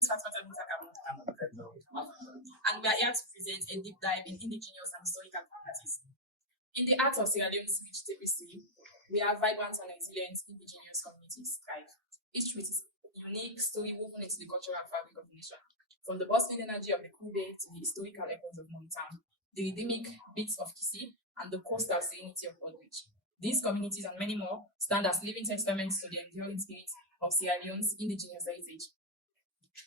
And we are here to present a deep dive in indigenous and historical communities. In the heart of Sierra Leone's rich tapestry, we have vibrant and resilient indigenous communities thrive, each with its unique story woven into the cultural fabric of the nation. From the bustling energy of the Kube to the historical echoes of Mountain, the rhythmic beats of Kisi, and the coastal serenity of Aldrich. These communities and many more stand as living testaments to the enduring spirit of Sierra Leone's indigenous heritage.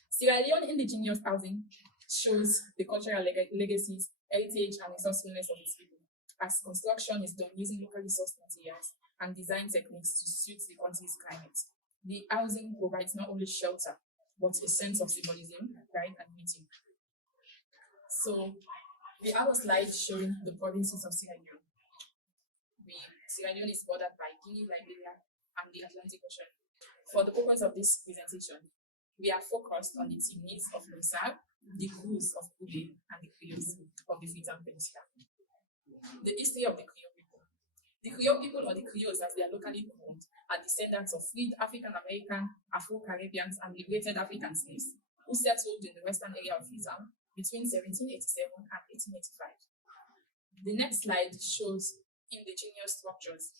Sierra Leone indigenous housing shows the cultural legacies, heritage, and resourcefulness of its people, as construction is done using locally sourced materials and design techniques to suit the country's climate. The housing provides not only shelter, but a sense of symbolism, pride, and unity. So, we have a slide showing the provinces of Sierra Leone. Sierra Leone is bordered by Guinea, Liberia, and the Atlantic Ocean. For the purpose of this presentation, we are focused on the Timnis of Losar, the Crus of Kube, and the Creoles of the Freetown Peninsula. The history of the Creole people. The Creole people, or the Creoles as they are locally called, are descendants of freed African-American, Afro-Caribbeans, and liberated African slaves who settled in the western area of Freetown between 1787 and 1885. The next slide shows indigenous structures.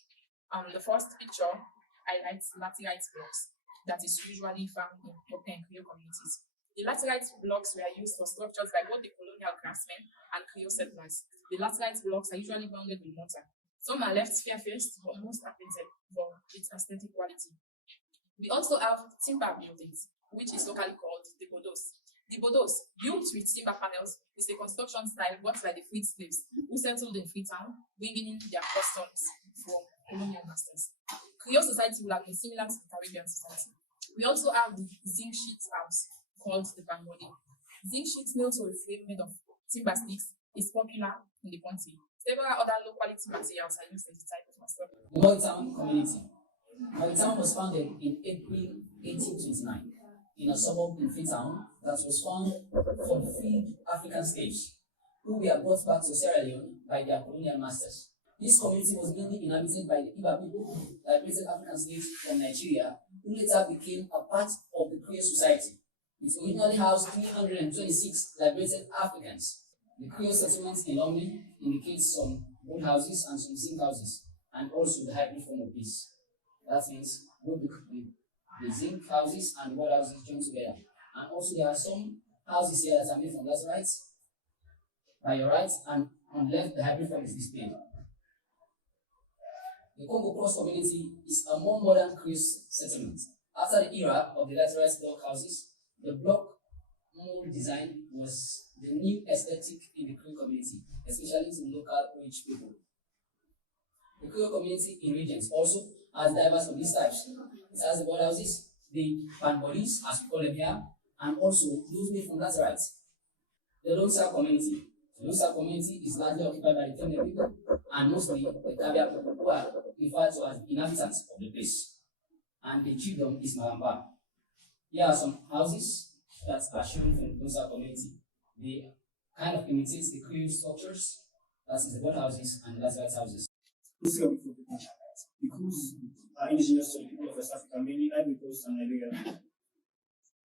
The first picture highlights laterite blocks that is usually found in Creole communities. The laterite blocks were used for structures by both the colonial craftsmen and Creole settlers. The laterite blocks are usually bounded with mortar. Some are left sphere-faced, but most are painted for its aesthetic quality. We also have timber buildings, which is locally called the bodos. The bodos, built with timber panels, is a construction style brought by the freed slaves who settled in Freetown, bringing in their customs from colonial masters. Creole society will have been similar to the Caribbean society. We also have the zinc sheet house called the bangode. Zinc sheet nailed to a frame made of timber sticks is popular in the country. Several other low quality materials are used as the type of construction. The Moitown community. Moitown was founded in April 1829 in a suburb in Freetown that was founded for freed African slaves who were brought back to Sierra Leone by their colonial masters. This community was mainly inhabited by the Iba people, liberated African slaves from Nigeria, who later became a part of the Creole society. It originally housed 326 liberated Africans. The Creole settlement in Lumley indicates some old houses and some zinc houses, and also the hybrid form of this. That means both the zinc houses and the wood houses joined together. And also there are some houses here that are made from laterite by your right, and on the left the hybrid form is displayed. The Congo Cross community is a more modern Creole settlement. After the era of the laterite block houses, the block mold design was the new aesthetic in the Creole community, especially to local rich people. The Creole community in regions also has diverse of these types. It has the board houses, the pan bodies, as we call them here, and also those made from laterite. The Lone Star community. The Lone Star community is largely occupied by the Temne people and mostly the Kabia people, who are referred to as inhabitants of the place. And the chiefdom is Maramba. Here are some houses that are shown from the Lone Star community. They kind of imitate the Creole structures, that is the board houses and the laterite houses. Because are indigenous to the people of West Africa, mainly Ivory Coast and Liberia.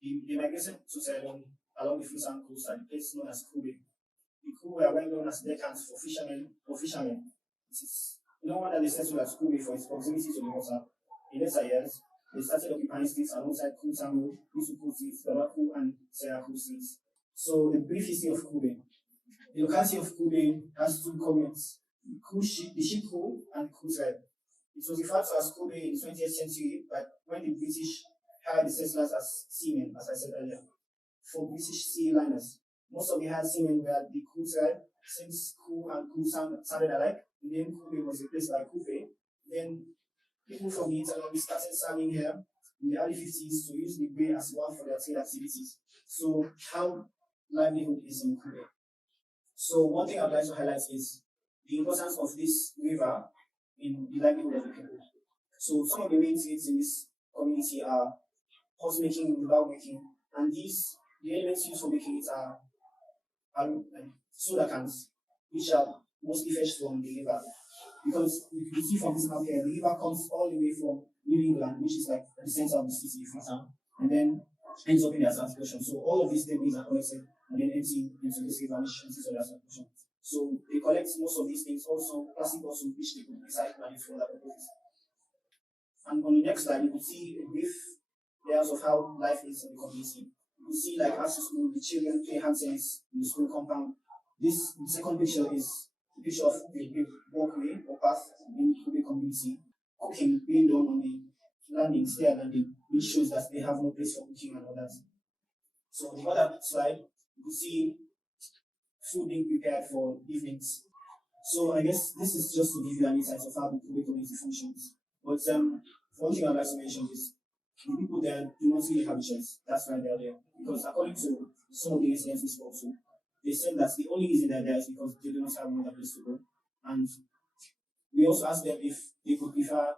They migrated to Sierra Leone along the Freetown coast at the place known as Kube. The Kube were well known as deckhands for fishermen. It is no wonder they settled at Kube for its proximity to the water. In later years, they started occupying streets alongside Kutango, Isuku streets, Babaku, and Seraku streets. So, the brief history of Kube. The locality of Kube has two comments: the sheep hole and the Ku tribe. It was referred to as Kube in the 20th century, but when the British hired the settlers as seamen, as I said earlier, for British sea liners. Most of the hired seamen were the Ku tribe. Since Ku and Ku sounded alike, the name Kube was replaced by Kupe. Then people from the Interland started sailing here in the early 50s to use the bay as well for their trade activities. So how livelihood is in Kube. So one thing I'd like to highlight is the importance of this river in the livelihood of the people. So some of the main trades in this community are horse making, without making, and the elements used for making it are soda cans, which are mostly fetched from the river. Because you can see from this map here, the river comes all the way from New England, which is like at the center of the city, Freetown, and then ends up in the Atlantic Ocean. So all of these debris are collected and then empty into this river, which empties into the Atlantic Ocean. So they collect most of these things, also plastic bottles, which they could recycle and use for other purposes. And on the next slide, you can see a brief layers of how life is in the community. You can see, like, after school, the children play hand tennis in the school compound. This the second picture is a picture of the walkway or path in the community. Cooking being done on the landing, stair landing, which shows that they have no place for cooking and all that. So on the other slide, you can see food being prepared for evenings. So I guess this is just to give you an insight of how the Kube community functions. But one thing I'd like to mention is the people there do not really have a choice. That's why they're there. Because according to some of the incidents we spoke to, they said that the only reason they're there is because they do not have another place to go. And we also asked them if they could prefer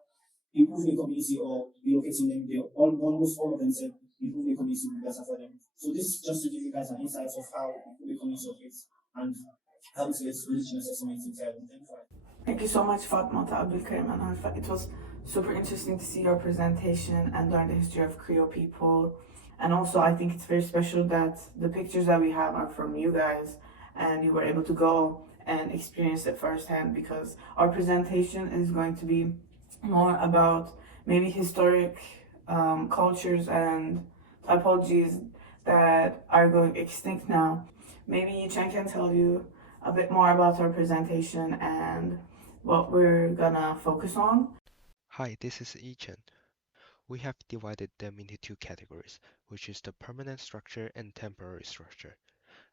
improving the community or relocating them. Almost all of them said improving the community would be better for them. So this is just to give you guys an insight of how the community operates and how it relates to religion assessment in 2025. Thank you so much, Fatmata Abdulkarim and Alfa. It was super interesting to see your presentation and learn the history of Creole people. And also, I think it's very special that the pictures that we have are from you guys and you were able to go and experience it firsthand, because our presentation is going to be more about maybe historic cultures and typologies that are going extinct now. Maybe Chen can tell you a bit more about our presentation and what we're gonna focus on. Hi, this is Yichen. We have divided them into two categories, which is the permanent structure and temporary structure.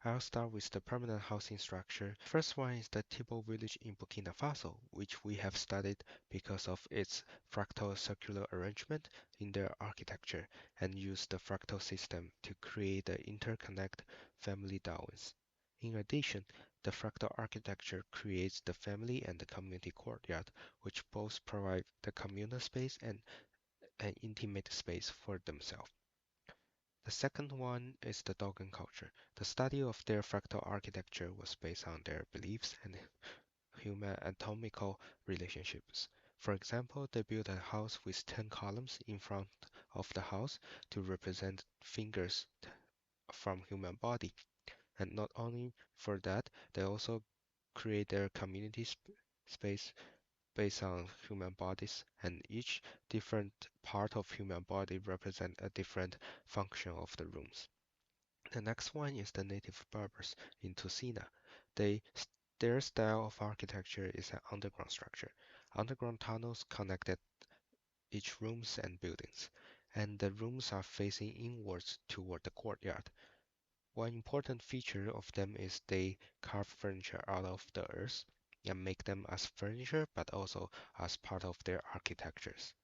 I'll start with the permanent housing structure. First one is the Tibo village in Burkina Faso, which we have studied because of its fractal circular arrangement in their architecture and use the fractal system to create the interconnect family dwellings. In addition, the fractal architecture creates the family and the community courtyard, which both provide the communal space and an intimate space for themselves. The second one is the Dogon culture. The study of their fractal architecture was based on their beliefs and human anatomical relationships. For example, they built a house with 10 columns in front of the house to represent fingers from human body. And not only for that, they also create their community space based on human bodies, and each different part of human body represent a different function of the rooms. The next one is the native Berbers in Tucina. Their style of architecture is an underground structure. Underground tunnels connected each rooms and buildings, and the rooms are facing inwards toward the courtyard. One important feature of them is they carve furniture out of the earth and make them as furniture but also as part of their architectures.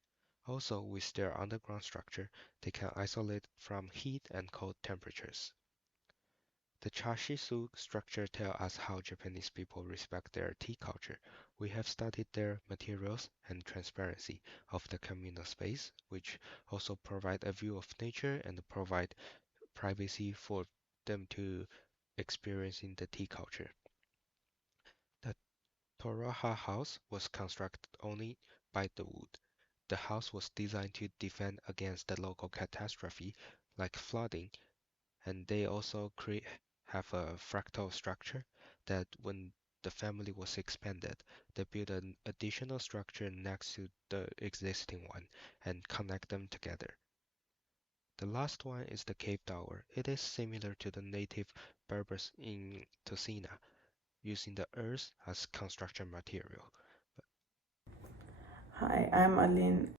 Also, with their underground structure, they can isolate from heat and cold temperatures. The Chashisu structure tells us how Japanese people respect their tea culture. We have studied their materials and transparency of the communal space, which also provide a view of nature and provide privacy for them to experience in the tea culture. The Toraha house was constructed only by the wood. The house was designed to defend against the local catastrophe like flooding, and they also have a fractal structure that when the family was expanded, they built an additional structure next to the existing one and connect them together. The last one is the cave tower. It is similar to the native Berbers in Tucina, using the earth as construction material. Hi, I'm Aline.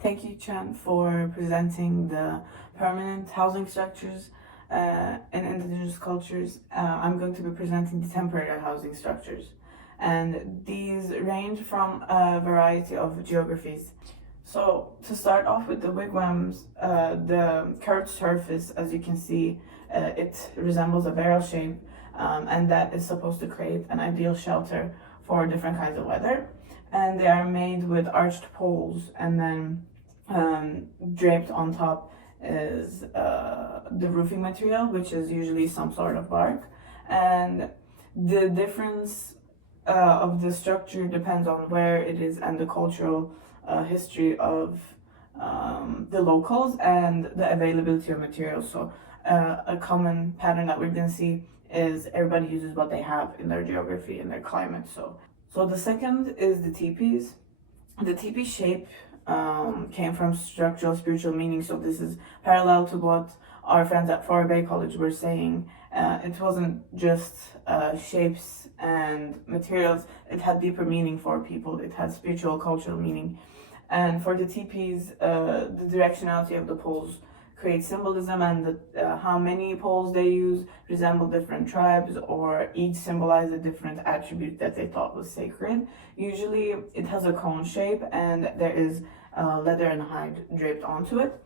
Thank you, Chan, for presenting the permanent housing structures in indigenous cultures. I'm going to be presenting the temporary housing structures. And these range from a variety of geographies. So to start off with the wigwams, the curved surface, as you can see, it resembles a barrel shape, and that is supposed to create an ideal shelter for different kinds of weather. And they are made with arched poles, and then draped on top is the roofing material, which is usually some sort of bark. And the difference of the structure depends on where it is and the cultural history of the locals and the availability of materials. So a common pattern that we're going to see is everybody uses what they have in their geography and their climate. So the second is the teepees. The teepee shape came from structural spiritual meaning. So this is parallel to what our friends at Fourah Bay College were saying. It wasn't just shapes and materials. It had deeper meaning for people. It had spiritual, cultural meaning. And for the teepees, the directionality of the poles creates symbolism, and how many poles they use resemble different tribes, or each symbolize a different attribute that they thought was sacred. Usually it has a cone shape, and there is leather and hide draped onto it.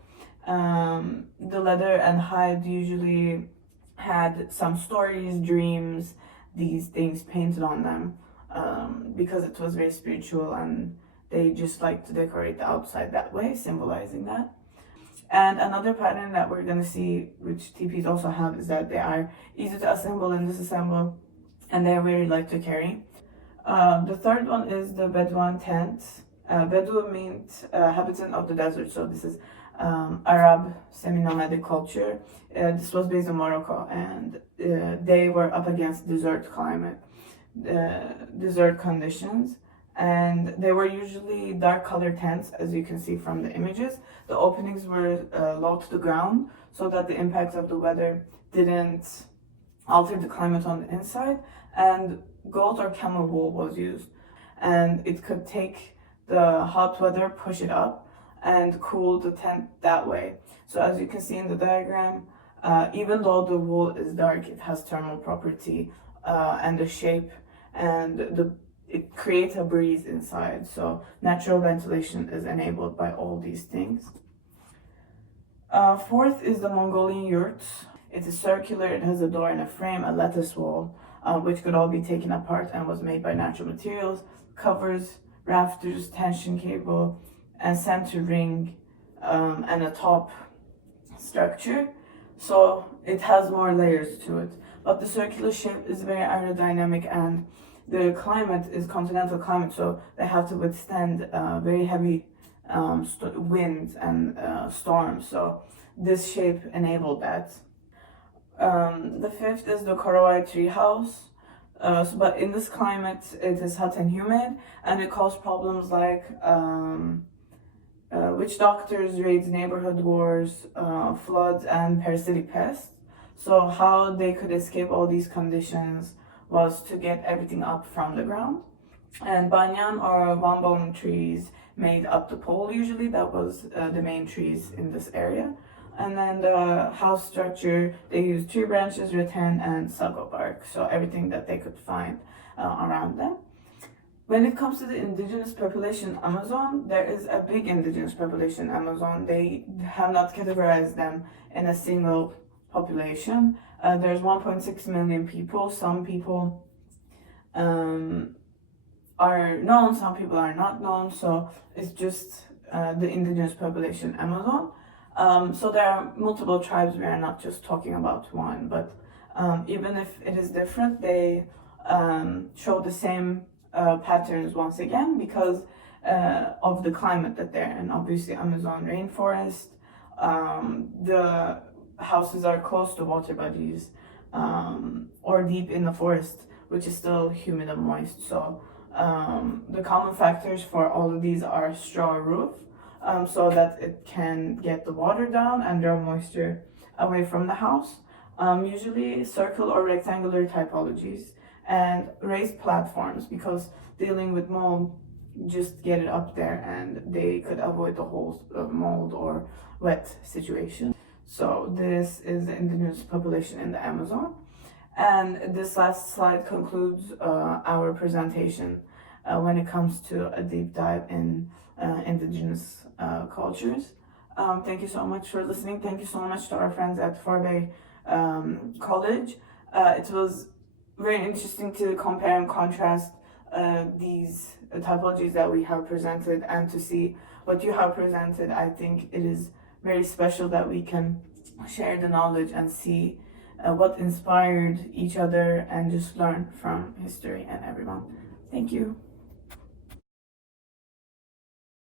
The leather and hide usually had some stories, dreams, these things painted on them, because it was very spiritual, and they just like to decorate the outside that way, symbolizing that. And another pattern that we're going to see, which teepees also have, is that they are easy to assemble and disassemble, and they're very light to carry. The third one is the Bedouin tent. Bedouin means habitant of the desert, so this is Arab semi-nomadic culture. This was based in Morocco, and they were up against desert climate, desert conditions, and they were usually dark colored tents, as you can see from the images. The openings were low to the ground, so that the impact of the weather didn't alter the climate on the inside, and goat or camel wool was used, and it could take the hot weather, push it up, and cool the tent that way. So as you can see in the diagram, even though the wool is dark, it has thermal property, and the shape, and it creates a breeze inside. So natural ventilation is enabled by all these things. Fourth is the Mongolian yurt. It is circular, it has a door and a frame, a lattice wall, which could all be taken apart and was made by natural materials, covers, rafters, tension cable, and center ring, and a top structure. So it has more layers to it. But the circular shape is very aerodynamic, and the climate is continental climate, so they have to withstand very heavy winds and storms. So this shape enabled that. The fifth is the Korowai tree house. But in this climate, it is hot and humid, and it caused problems like witch doctors, raids, neighborhood wars, floods, and parasitic pests. So how they could escape all these conditions was to get everything up from the ground. And banyan or wambon trees made up the pole usually. That was the main trees in this area. And then the house structure, they used tree branches, rattan, and sago bark. So everything that they could find around them. When it comes to the indigenous population Amazon, there is a big indigenous population Amazon. They have not categorized them in a single population. There's 1.6 million people. Some people are known, some people are not known. So it's just the indigenous population Amazon. So there are multiple tribes. We are not just talking about one, but even if it is different, they show the same patterns once again because of the climate that they're in. Obviously, Amazon rainforest. The houses are close to water bodies or deep in the forest, which is still humid and moist. So the common factors for all of these are straw roof, so that it can get the water down and draw moisture away from the house. Usually circle or rectangular typologies, and raised platforms, because dealing with mold, just get it up there and they could avoid the whole mold or wet situation. So this is the indigenous population in the Amazon. And this last slide concludes our presentation when it comes to a deep dive in indigenous cultures. Thank you so much for listening. Thank you so much to our friends at Fourah Bay College. It was very interesting to compare and contrast these typologies that we have presented and to see what you have presented. I think it is very special that we can share the knowledge and see what inspired each other and just learn from history and everyone. Thank you.